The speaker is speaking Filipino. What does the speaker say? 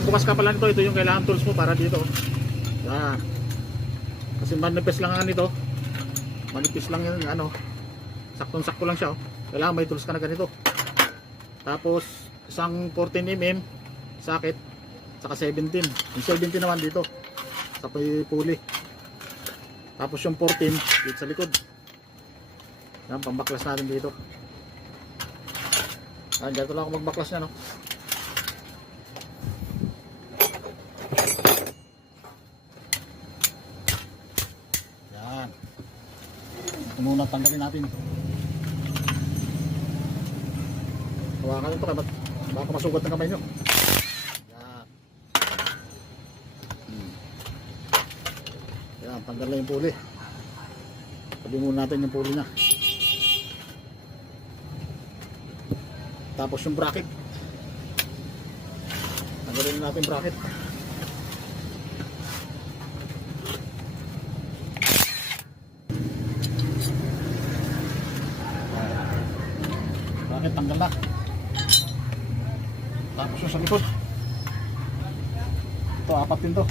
Pagbukas ka pala nito, ito yung kailangan tools mo para dito. Yan. Kasi manipis lang nga nito. Manipis lang yung ano. Saktong-sakto lang siya. Oh. Kailangan may tools ka na ganito. Tapos isang 14mm sakit, saka 17. Yung 17 naman dito sa puli. Tapos yung 14 dito sa likod. Yan, pambaklas natin dito. Yan, ganito lang ako magbaklas niya, no. Yan. Ito muna tanggalin natin. Hawakan ito, baka masugat ng kamay nyo. Yan. Yan, tanggal na yung puli. Sabi muna natin yung puli na. Tapos yung bracket. Tanggalin natin bracket. Bracket tanggal na. Tapos yung sa likod. Ito, apat din to.